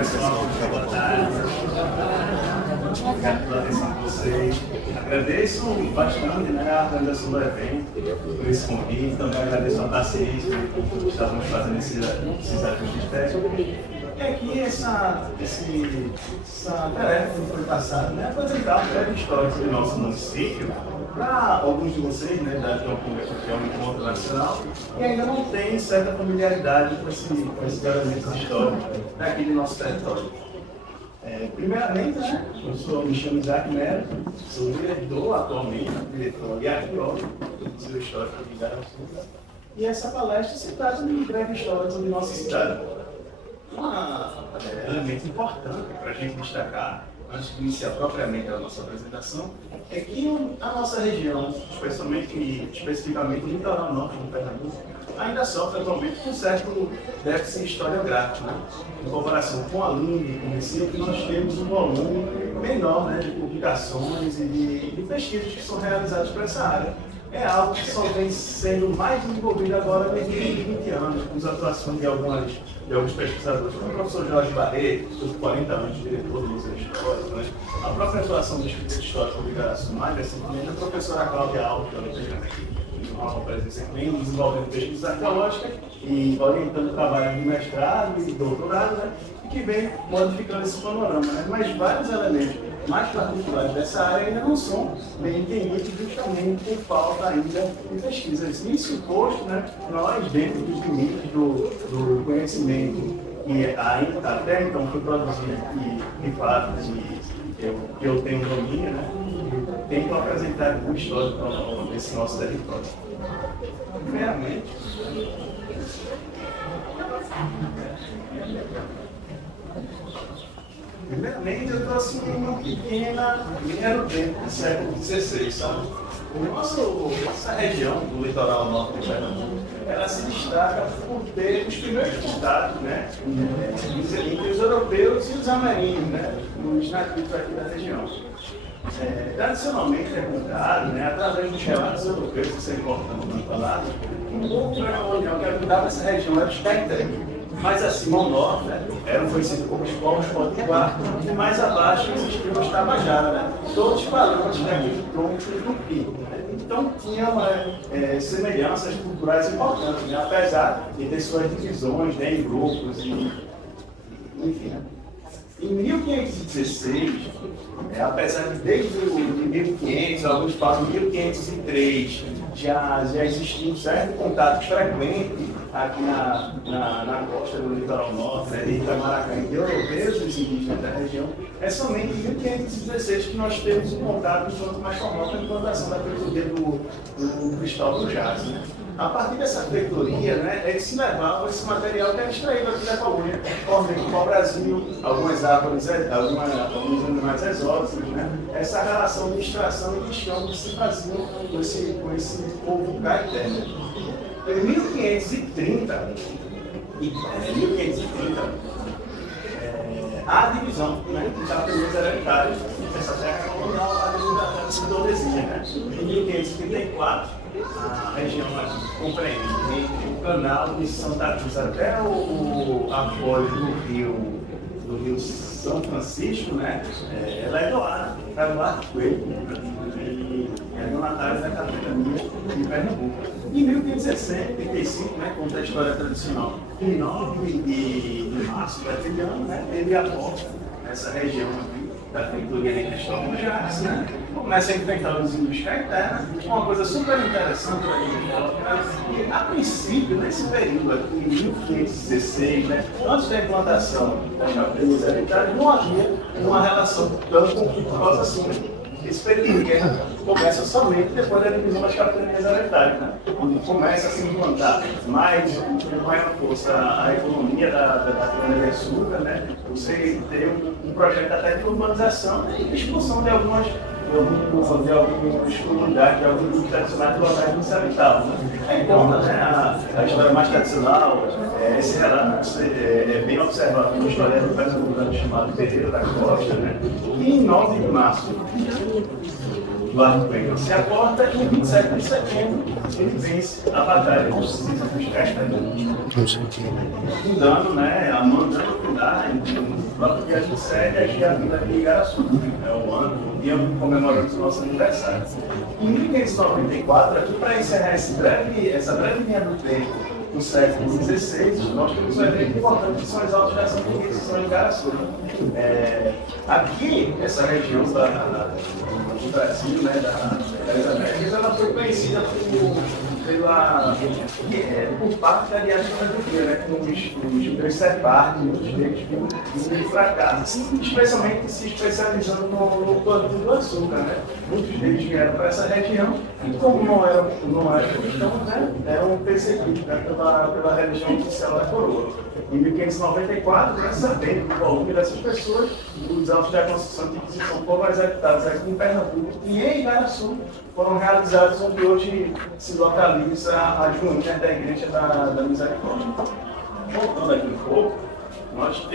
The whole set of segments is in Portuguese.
pessoal, boa tarde. Obrigado pela atenção de vocês. Agradeço bastante, né, a organização do evento, por esse convite. Também agradeço a paciência que estávamos fazendo esses ajustes técnicos. E aqui essa tarefa que foi passada, né, apresentar um breve histórico do nosso município para alguns de vocês, né, da que é um encontro nacional, e ainda não tem certa familiaridade com esses elementos históricos daqui do nosso território. Primeiramente, né, me chamo Isaac Melo, sou diretor atualmente, diretor e arqueólogo do Museu Histórico de Garanhuns, e essa palestra se trata de um breve histórico de nossa cidade. Um elemento importante para a gente destacar, antes de iniciar propriamente a nossa apresentação, é que a nossa região, especificamente o litoral norte do Pernambuco, ainda sofre atualmente com um certo déficit historiográfico, né? Em comparação com a Lund, com o Recife, nós temos um volume menor, né, de publicações e de pesquisas que são realizadas para essa área. É algo que só vem sendo mais desenvolvido agora nesses 20 anos, com as atuações de alguns pesquisadores, como o professor Jorge Barreto, por 40 anos, diretor do Museu Histórico, né? A própria atuação do Instituto Histórico de Igaraçu, mais recentemente, a professora Cláudia Alves, uma presença que vem desenvolvendo pesquisas arqueológicas e orientando o trabalho de mestrado e doutorado, né? E que vem modificando esse panorama, né? Mas vários elementos mais particulares dessa área ainda não são bem entendidos justamente por falta ainda de pesquisas. Isso posto, né, nós, dentro dos limites do conhecimento que ainda até então foi produzido e, de fato, que eu tenho domínio, né, tento apresentar o histórico desse nosso território. Primeiramente, eu trouxe uma pequena linha do tempo do século XVI, sabe? Essa região do litoral norte do Pernambuco, ela se destaca por ter os primeiros contatos, né, entre os europeus e os ameríndios, né, os nativos aqui da região. Tradicionalmente é contado, né, através dos relatos europeus, que são importantes para falar, um pouco colonial que habitava essa região era os caetés. Mais acima ao norte, né, eram conhecidos como os povos potiguar, e mais abaixo existiam os tabajara, né, todos falando daquele tronco do pico. Né. Então tinham semelhanças culturais importantes, né, apesar de ter suas divisões, né, em grupos, enfim. Né. Em 1516, apesar de desde 1500, alguns falam 1503, já existia um certo contato frequente aqui na costa do litoral norte, né, de Itamaracá, e de europeus e indígenas da região. É somente em 1516 que nós temos um contato mais formal com a implantação da feitoria do cristal do jazz. Né. A partir dessa feitoria, né, eles se levavam esse material que era extraído aqui da colônia, fornecendo para o Brasil algumas árvores, alguns animais exóticos, né, essa relação de extração e de escambo que se fazia com esse povo caeté. Em 1530, há a divisão, né, de japoneses hereditários. Essa terra colonial, a divisão da Sidoresia, né. Em 1534, a região compreende entre o canal de Santa Cruz até a foz do rio São Francisco, né, ela é doada para o Eduardo Coelho, e é donatário da capitania de Pernambuco. Em 1565, né, conta a história tradicional, em 9 de março daquele ano, né, ele aporta essa região da feitoria de Cristóvão Jacques, né, começa a enfrentar os índios caetés, uma coisa super interessante que, a princípio, nesse período aqui, em 1516, né, antes da implantação das capitanias hereditárias, não havia uma relação tão conflituosa assim. Esse período de guerra começa somente depois da divisão das capitanias hereditárias, né? Quando começa a se implantar mais com maior força a economia da cana-de-açúcar, né? Você tem um projeto até de urbanização e expulsão de algumas comunidades, de alguns grupos tradicionais de locais que se habitavam. Né? Então, né, a história mais tradicional, esse relato é bem observado uma história do pernambucano chamado Pereira da Costa, né? E em 9 de março, o Arco Coelho se acorda e em 27 de setembro ele vence a batalha com os castelos. Fundando, né, mandando fundar o próprio dia de sede aqui a Vila de Igaraçu. É o ano, o dia comemorando o nosso aniversário. Em 1594, aqui para encerrar essa breve linha do tempo, no século XVI, nós temos um evento importante que são as altas da Santa Inquisição em Igaraçu. Aqui, essa região do Brasil, né, das Américas, ela foi conhecida por parte da Aliança Brasileira, né, com os judeus separados, muitos deles vindo para cá, especialmente se especializando no plantio do açúcar. Né? Muitos deles vieram para essa região e, como não eram cristãos, né, eram perseguidos, né, pela religião oficial da coroa. Em 1594, né, sabendo do volume dessas pessoas, os autos da Constituição de Inquisição foram executados aqui em Pernambuco e em Igaraçu foram realizados onde hoje se localiza a joinha da Igreja da Misericórdia. Voltando aqui um pouco, nós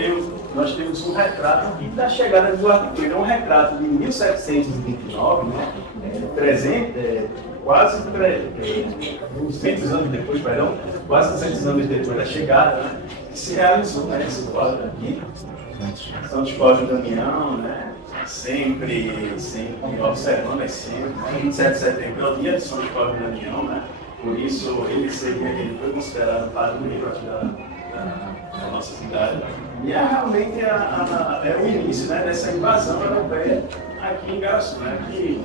temos um retrato da chegada do Arco Coelho, um retrato de 1729, né, quase 200 anos depois, quase 200 anos depois da chegada, né, que se realizou, né, esse quadro aqui. São os Cosmos Damião, né? Sempre observando esse 27 de setembro é o dia de São Cosmos Damião, né? Por isso ele foi considerado padroeiro da nossa cidade. E realmente é o início, né, dessa invasão europeia aqui em Igaraçu, né? Aqui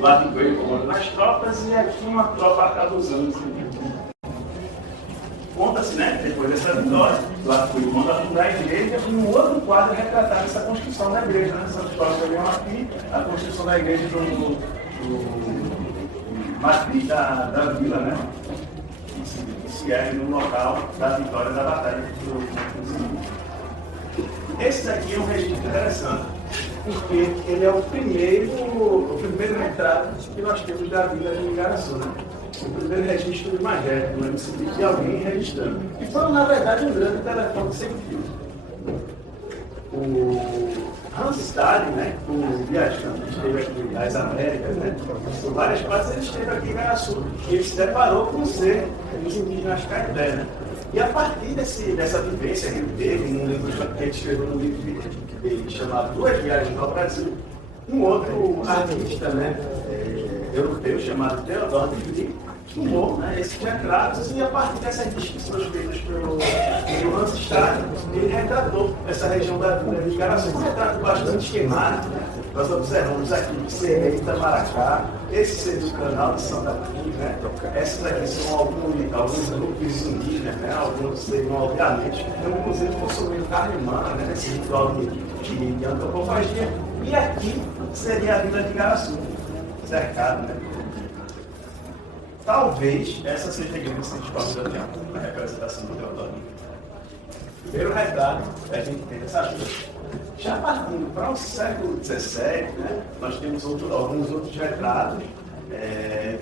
o Arco Coelho comanda nas tropas e aqui uma tropa a cada dos anos. Conta-se, né, depois dessa vitória, o Arco Coelho manda fundar a igreja e um outro quadro retratado essa construção da igreja, né? Santos Paulo também aqui, a construção da igreja do matriz da vila, né? Que se ergue no local da vitória da batalha do Esse daqui é um registro interessante, porque ele é o primeiro retrato que nós temos da vila de Igaraçu, né? O primeiro registro imagético, né, de alguém registrando. E foi, na verdade, um grande telefone sem fio. O Hans Stalin, né, o viajante, esteve aqui nas Américas, né, por várias partes, ele esteve aqui em Igaraçu. E ele se deparou com o ser dos indígenas Caeté, né? E a partir dessa vivência que ele teve, num livro que ele escreveu no livro dele chamado Duas Viagens ao Brasil, um outro artista, né, europeu chamado Theodor de Filipe, filmou, né, esses retratos, e a partir dessas descrições feitas pelo Hans Stalin, ele retratou essa região da vila de Igaraçu, um retrato bastante esquemático. Né? Nós observamos aqui o Cerreiro de Itamaracá, esse seria o canal de Santa Cruz, né? Essas aqui são alguns grupos indígenas, né? Alguns seriam obviamente, inclusive possuindo carne humana, né? Esse ritual de antropofagia, e aqui seria a vila de Igaraçu, cercado, né? Talvez essa seja a igreja Santos Paulo da União, na representação do Teodoro. Primeiro retrato, a gente tem essa ajuda. Já partindo para o século XVII, né, nós temos alguns outros retratos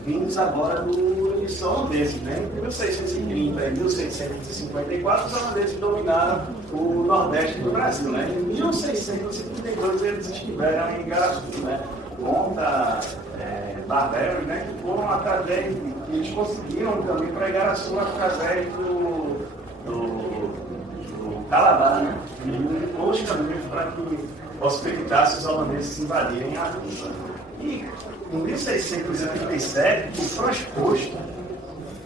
vindos agora dos holandeses. Né? Em 1630 e 1654, os holandeses dominaram o nordeste do Brasil. Né? Em 1632, eles estiveram em Igaraçu. Né? Conta Barbero, né, que foram através que eles conseguiram também para Igaraçu através do Calabar, né, e outros caminhos para que possibilitasse os holandeses invadirem a vila. E em 1687, o Franz Post,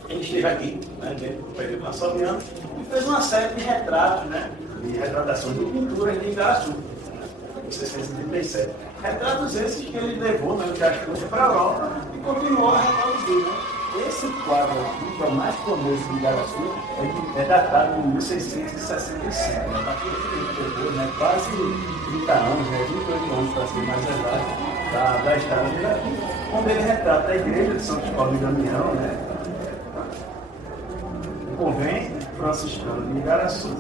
ele esteve aqui, né, dentro do período nassauiano, e fez uma série de retratos, né, de retratação de pinturas de Igaraçu, em 1637. Retratos esses que ele levou, né, para a Europa e continuou a reproduzir. Né? Esse quadro aqui, que é o mais famoso de Igaraçu, é datado de 1665. Né? Aqui ele levou, né, quase 30 anos, né, 28 anos para ser mais exato, da estrada dele aqui, onde ele retrata a igreja de Santos Paulo e Damião, né? O convento franciscano de Igaraçu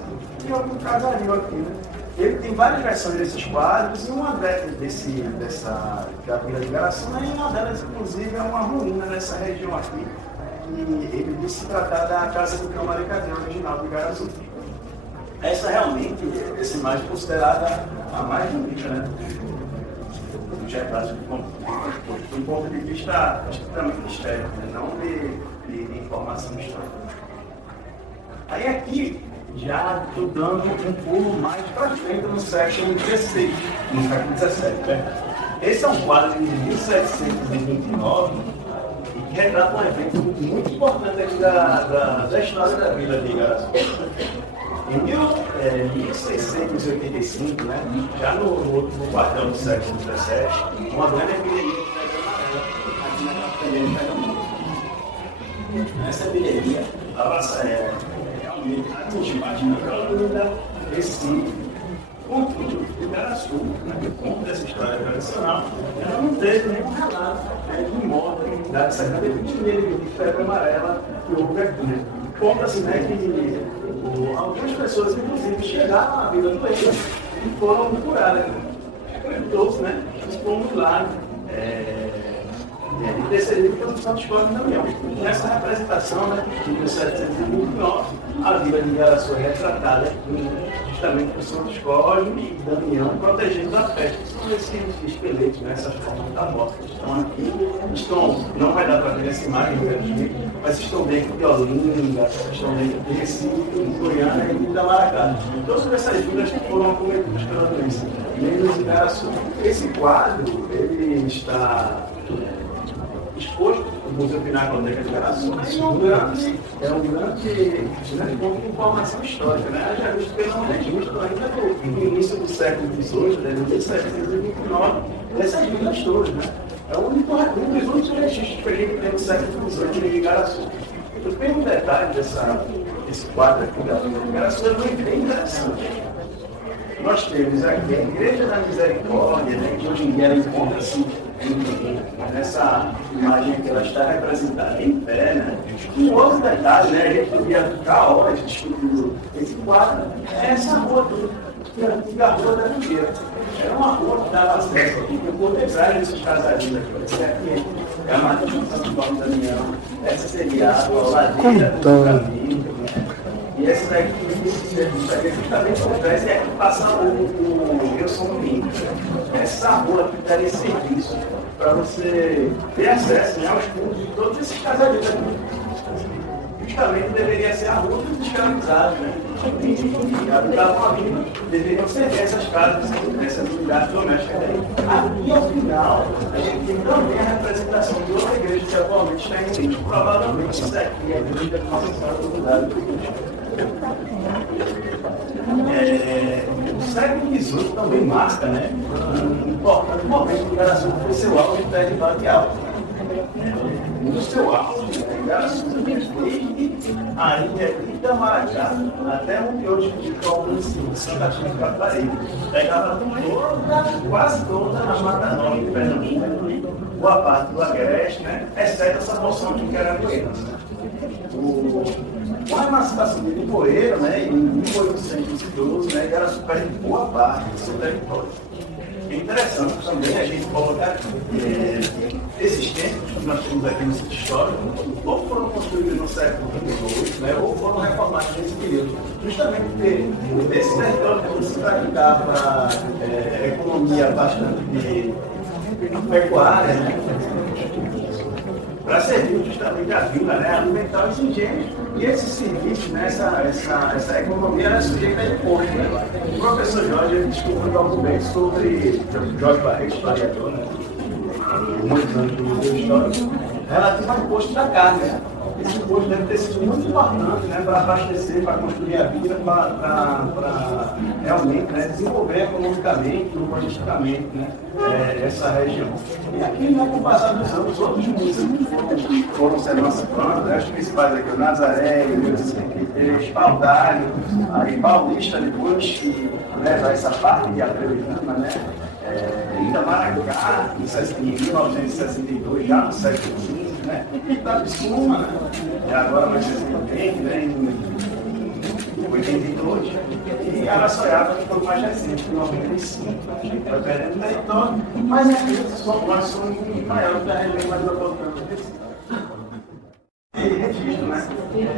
e algum casario aqui. Né? Ele tem várias versões desses quadros e uma dessa da Vila de Igaraçu, né? E uma delas, inclusive, é uma ruína nessa região aqui. E ele disse se tratar da casa do Câmara Cadê original de Igaraçu. essa realmente, essa imagem é considerada a mais bonita, né? Já é clássico do ponto de vista estritamente estético, né? Não de informação histórica. Aí aqui, já estou dando um pulo mais para frente no século XVI, no século XVII. Né? Esse é um quadro de 1729 que retrata um evento muito importante aqui da história da vila de Igaraçu. Em 1685, né, já no último quartel do século XVII, uma grande epidemia de febre amarela aqui na capitania de Pernambuco. Essa epidemia realmente atingiu a Campina, Recife, contudo, Igaraçu, que conta dessa história tradicional, ela não teve nenhum relato de morte dessa grande epidemia de febre amarela que houve aqui. Conta-se, né, que algumas pessoas, inclusive, chegaram à vila do país e foram curadas. Todos, né? Fomos lá intercedidos pelo Santo Cosme e Damião. Nessa representação, né, de 1729, a vila de Igaraçu é retratada justamente por Santo Cosme e Damião, protegendo da peste. São esses esqueletos, né, essas formas da morte que estão aqui. Não vai dar para ver essa imagem, infelizmente, mas estão dentro de Olinda, estão dentro de Recife, de Goiânia e de Itamaracá. Todas essas vilas foram acometidas pela doença. Menos Igaraçu. Esse quadro, ele está exposto no Museu Pinacoteca de Igaraçu. É um grande ponto de informação histórica, né? Já visto que não registro ainda no início do século XVIII, né, 1729, essas vilas todas, né? É um dos únicos registros que a gente tem no século XVIII de Igaraçu. Eu tenho um detalhe desse quadro aqui da vila de Igaraçu, é muito bem interessante. Nós temos aqui a Igreja da Misericórdia, né, que hoje em dia ela encontra-se nessa imagem que ela está representada em pé, né? Um outro detalhe, né, a gente podia ficar horas discutindo esse quadro, é essa rua que é a antiga Rua da Figueira. Era uma rua que dava acesso aqui, que por detrás desses casarinhos aqui, esse aqui é a Martins de Santo Paulo da União, essa seria a ladeira do caminho, né? E esse daqui, justamente acontece, é que passa o Wilson Domingo. Essa rua aqui daria serviço para você ter acesso, né, aos fundos de todos esses casarinhos aqui. Justamente deveria ser a rua dos escravizados, né? E habitavam a vila, deveriam ser essas casas, essas unidades domésticas aí. Aqui ao final, a gente tem também a representação de outra igreja que atualmente está em sítio. Provavelmente isso daqui é a igreja da Nossa Senhora do Cuidado do Cristo. O século XVIII também marca, né, um importante momento de Igaraçu foi seu auge territorial. No seu auge, Igaraçu desde a ilha de Itamaracá até onde hoje fica o município de Santa Cruz de Caparibe. Pegava quase toda a Mata Nova de Pernambuco, boa parte do Agreste, né, exceto essa porção aqui que era Goiânia. Com a emancipação de Limoeiro, né, em 1812, né, Igaraçu perde boa parte do seu território. É interessante também a gente colocar esses templos que nós temos aqui no sítio histórico, ou foram construídos no século XVIII, né, ou foram reformados nesse período. Justamente porque esse território que se praticava economia bastante de pecuária, né, para servir justamente a vila, né, alimentar os engenhos. E esse serviço, né, essa economia era sujeita a imposto. Né? O professor Jorge discutiu um documento sobre Jorge Barreto, historiador, né, muitos anos do Museu Histórico, relativo ao imposto da carne. Né? Esse imposto deve ter sido muito importante, né, para abastecer, para construir a vila, para realmente, né, desenvolver economicamente, logisticamente, né, essa região. E aqui, né, com o passar dos anos, outros municípios foram sendo emancipados, né, os principais aqui, o Nazaré, o Espaldalho, aí Paulista depois, que leva essa parte de Atrevitana, né, Itamaracá, em 1962, já no século XV, né? Itapissuma, né? Agora mais recentemente, né? Em 82, e Araçoiaba, que foi mais recente, em 95. A gente vai perdendo território, mas nós somos maiores da região metropolitana do Recife. E registro, né?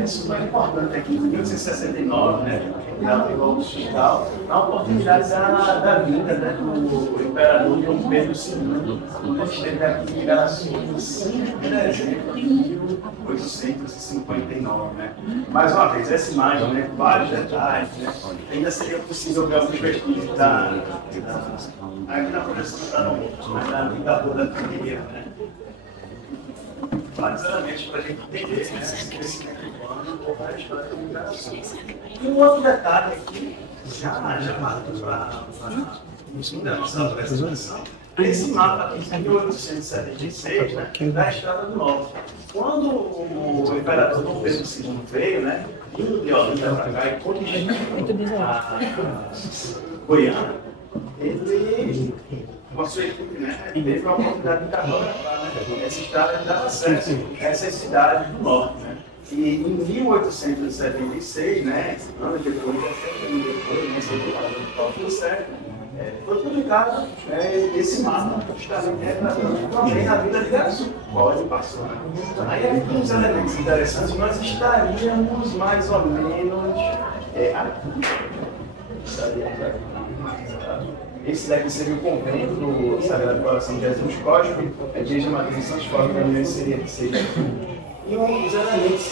super importante aqui, em 1869, né, na Revolução Digital, a oportunidade da vinda, né, do imperador Dom Pedro II, quando ele esteve aqui em Igaraçu, em 5 de dezembro de 1859. Né. Mais uma vez, essa imagem, né, vários detalhes, né, ainda seria possível ver alguns vestígios aqui na projeção está no outro, mas na vida toda da primeira, né. Vários elementos para a gente entender, né, esse crescimento urbano ou a história da migração. E um outro detalhe aqui, já partindo para o fim da nossa apresentação, esse mapa aqui de 1876, né, da Estrada do Norte. Quando o imperador Dom Pedro II veio, né, indo de Olinda para cá e corrigindo a Goiânia, ele, com a sua equipe, né, teve a oportunidade de cartografar, né, essa estrada que dava acesso a essas cidades do norte. Né. E em 1876, né, anos depois, né, do século, foi publicado esse mapa, justamente retratando também a vida de Igaraçu, qual ele passou. Né. Aí tem uns elementos interessantes, nós estaríamos mais ou menos aqui. Esse daqui seria o convento do Sagrado Coração de Jesus Cosme, a igreja matriz de Santos Cosme também seria aqui. E os elementos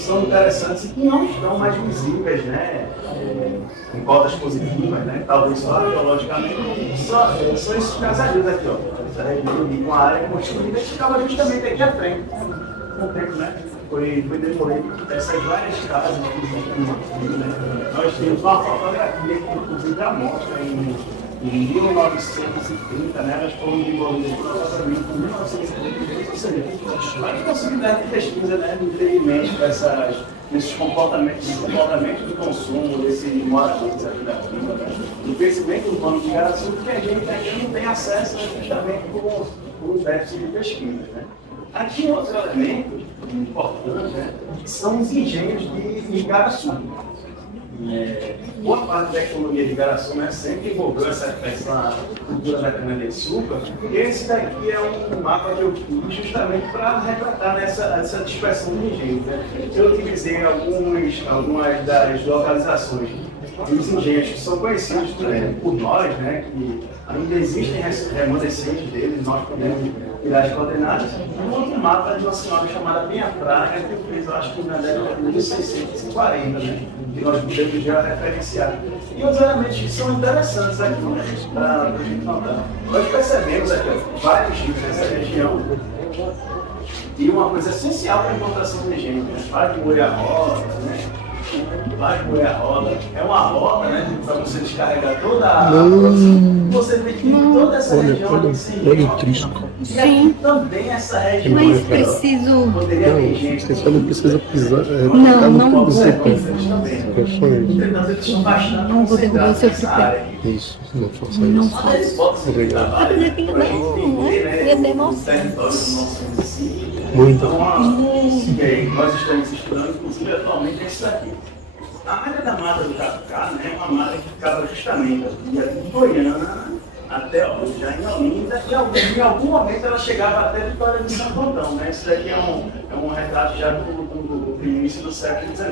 são interessantes e que não estão mais visíveis, né, em cotas positivas, né, talvez só arqueologicamente, são esses casarios aqui, ó. Essa região com a área construída que ficava justamente aqui à frente. Com o tempo, né, foi demolido essas várias casas que existem aqui, né. Nós temos uma fotografia que inclusive já mostra em 1930, né, elas foram desenvolvidas provavelmente em 1932, ou seja, a possibilidade de pesquisa, né, de ter em mente desses comportamentos de consumo, desses moradores aqui da vila, né, do crescimento urbano de Igaraçu, que a gente ainda não tem acesso justamente por déficit de pesquisa. Né. Aqui outro elemento importante, né, são os engenhos de Igaraçu. Boa parte da economia de Igaraçu, né, sempre envolveu essa cultura da cana-de-açúcar. E esse daqui é um mapa que eu fiz justamente para retratar essa dispersão de engenhos. Né. Eu utilizei algumas das localizações dos engenhos que são conhecidos por nós, né, que ainda existem remanescentes deles, nós podemos tirar as coordenadas. Um outro mapa de uma senhora chamada Penha Fraga, que eu fiz, eu acho que na década de 1640, né, que nós podemos já referenciar. E os elementos que são interessantes aqui, né, para a gente notar. Nós percebemos aqui vários tipos nessa região e uma coisa essencial para a implantação de engenho, né, Vale de Moria-Roda, né, Vale de Moria-Roda, é uma roda, né, para você descarregar toda a produção. Você tem que ir toda essa região aqui sem olha o trisco. Sim. Também essa região. Mas preciso. Não, você só não precisa pisar. Não você vou. Não vou derrubar o seu tripé. Isso, não faça Não isso. faço. Obrigado. Não, ia demonstrar. Muito. Nós estamos estudando, inclusive, atualmente esse daqui. A área da Mata do Catucá, né, é uma mata que ficava justamente de Goiânia até já em Olinda, e em algum momento ela chegava até Vitória de Santo Antão. Né? Isso daqui é um retrato já do início do século XIX.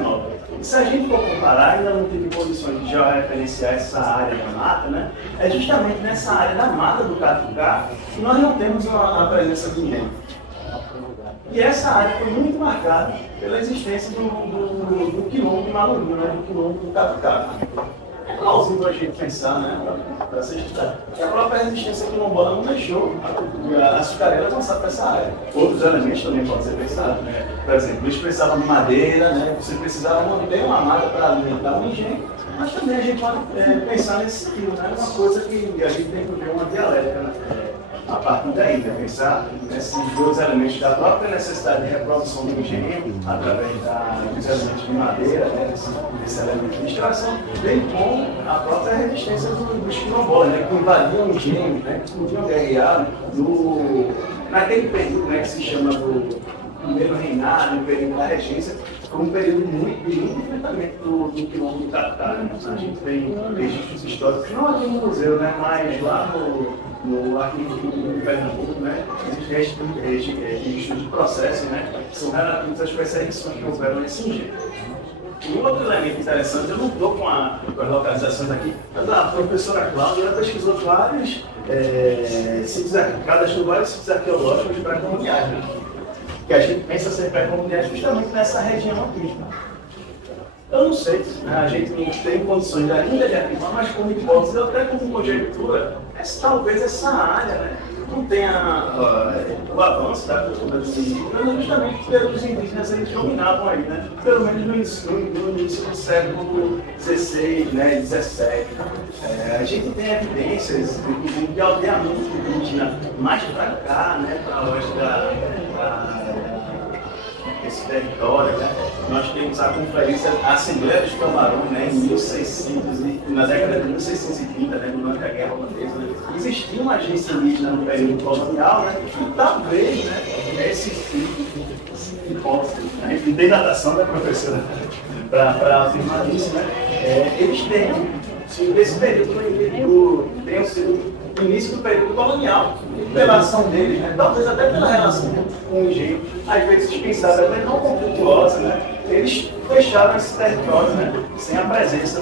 E se a gente for comparar, ainda não tive condições de já referenciar essa área da mata, né? É justamente nessa área da Mata do Catucá que nós não temos a presença de ninguém. E essa área foi muito marcada pela existência do quilombo de Maluru, né, do quilombo do Catucá. É plausível para a gente pensar, né, para se estudar. Que a própria resistência quilombola não deixou a açucareira avançar para essa área. Outros elementos também podem ser pensados. Né? Por exemplo, eles precisavam de madeira, né, você precisava manter uma mata para alimentar o engenho, mas também a gente pode pensar nesse sentido, né, uma coisa que a gente tem que ver uma dialética. Né? A partir daí, né, pensar nesses dois elementos da própria necessidade de reprodução do engenho, através dos elementos de madeira, né, desse elemento de extração, bem como a própria resistência dos quilombolas, né, que invadiam o engenho, né, que podiam guerrear naquele período, né, que se chama do primeiro reinado, o período da regência. Foi um período muito de enfrentamento do quilombo do Catucá. Né? A gente tem registros históricos, não aqui no museu, né, mas lá aqui no Pernambuco, né, existem registros de processo, né, que são relativos às perseguições que houveram nesse sentido. E um outro elemento interessante, eu não estou com as localizações aqui, mas a professora Cláudia ela pesquisou vários sítios, cadastrou vários sítios arqueológicos pré-coloniais, né? Que a gente pensa ser pré-coloniais justamente nessa região aqui. Eu não sei, a gente não tem condições ainda de afirmar, mas como hipótese, até como conjectura, talvez essa área, né, não tenha o avanço da cultura dos indígenas, justamente porque os indígenas eles dominavam aí, né, pelo menos no início do século XVI, né, XVII. A gente tem evidências, inclusive, de aldeamento indígena mais para cá, né, para oeste esse território, né? Nós temos a conferência a Assembleia dos Camarões, né, em 1600, na década de 1630, né, durante a Guerra Holandesa, né? Existia uma agência indígena no período colonial, né, e talvez, né, esse tipo de hipótese, a gente tem datação da professora para afirmar isso, né, eles têm, esse período tenha sido o início do período colonial, pela ação deles, né? Talvez até pela relação com o engenho, às vezes dispensável, mas não conflituosa, né? Eles fecharam esse território, né? Sem a presença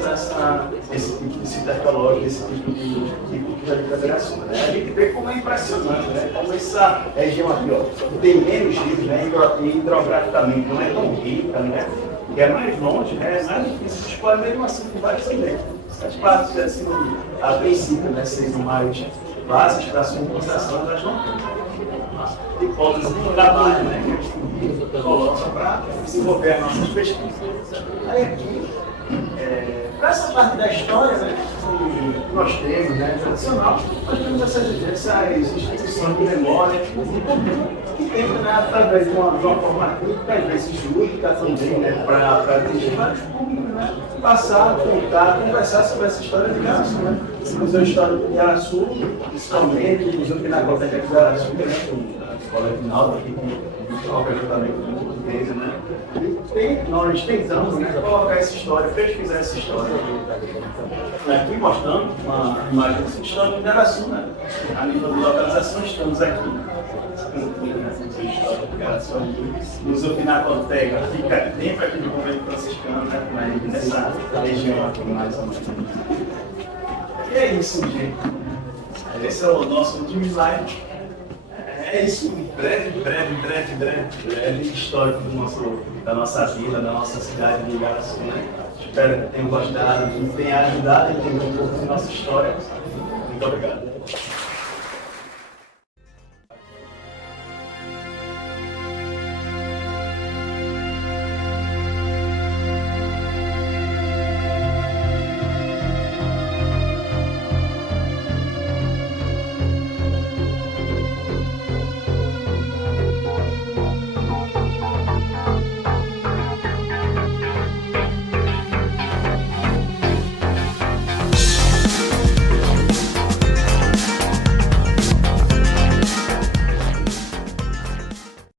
desse tipo de sítio arqueológico, desse tipo de cultura de preparação. Né? A gente vê como é impressionante, né? Como essa região aqui, ó, tem menos rios, né? Hidrograficamente não é tão rica, né? Que é mais longe, né? É mais difícil de explorar, mesmo assim, com vários também. As partes, assim, a princípio, né, sejam mais bases para a sua implantação, elas não têm hipóteses de trabalho, né, que a gente coloca para desenvolver as nossas pesquisas. Aí aqui, para essa parte da história, né, que nós temos, né, tradicional, nós temos essas instituições de memória que tentam, né, através de uma forma crítica, às vezes lúdica também, né, para atingir vários públicos, né, passar, contar, conversar sobre essa história de Igaraçu, né? Esse museu histórico de Igaraçu, principalmente o museu Pinacoteca de Igaraçu, né, com a escola de Naldo, aqui com o ajuntamento português, né? E nós tentamos, né, colocar essa história, pesquisar essa história. Aqui mostrando uma imagem dessa história de Igaraçu, né? A nível de localização, estamos aqui. O Museu Pinacoteca fica dentro aqui do convento franciscano, né, nessa região aqui mais ou menos. E é isso, gente. Esse é o nosso último slide. É isso, breve histórico da nossa vida, da nossa cidade de Igaraçu, né? Espero que tenham gostado, que tenha ajudado a entender um pouco da nossa história. Muito obrigado.